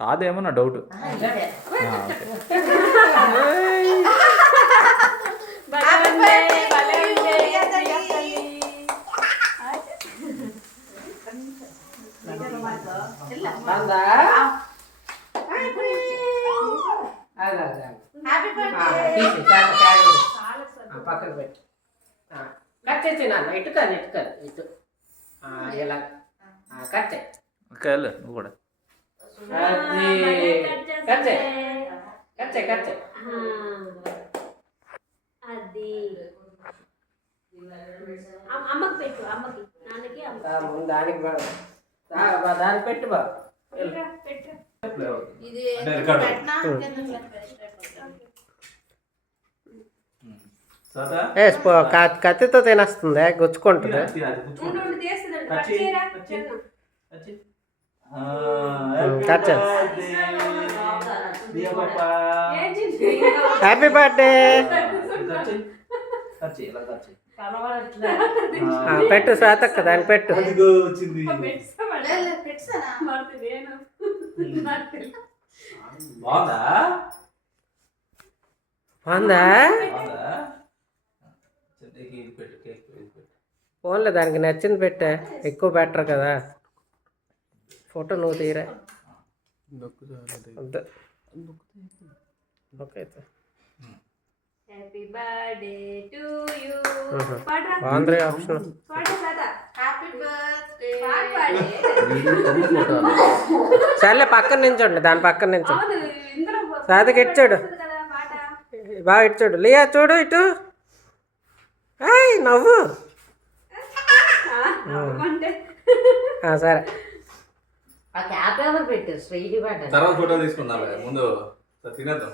కాదేమో నా డౌట్. పక్కన పెట్టి కట్ చేసి నాన్న ఇటు కాదు ఇటు ఇలా కట్ చేయి. వెళ్ళు నువ్వు కూడా. అది కట్ చేయి అది అమ్మకి పెట్టు, అమ్మకి నాన్నకి దానికి పెట్టు బా. ఇది కత్తితో తినేస్తుంది, గుచ్చుకుంటుంది. Happy birthday. పెట్టు శ్వేతక్క, దాన్ని పెట్టు. బాగుందా? ఫోన్లో దానికి నచ్చింది పెట్టా, ఎక్కువ బెటర్ కదా. ఫోటో నువ్వు తీరా. ఓకే బాగుంది ఆప్షన్. సర్లే పక్కన నించోండి, దాని పక్కన నించోండి. సాధకి ఇటు చూడు, బాగా ఇటు చూడు. లియా చూడు ఇటు. నవ్వు. సరే తర్వాత ఫోటో తీసుకుందాం, ముందు తినేద్దాం.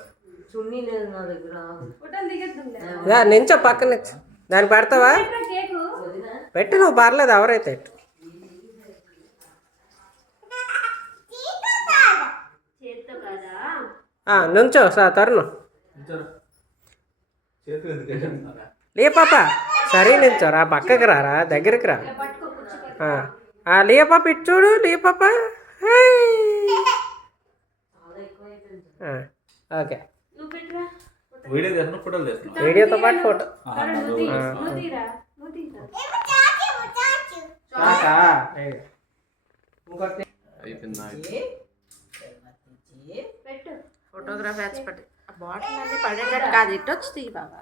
నించో పక్కన నించో. దానికి పెడతావా? పెట్టు నువ్వు, పర్లేదు ఎవరైతే. నుంచో తరుణ్. లే పాప, సరే నించోరా, పక్కకి రారా, దగ్గరికి రా. లియా పాప ఇటు చూడు. లియా పాప ఓకే. వీడియోతో పాటు ఫోటో. Photograph expert. బాటిల్ అన్ని పడేటట్టు కాదు, ఇటు వచ్చి తీ బాబా.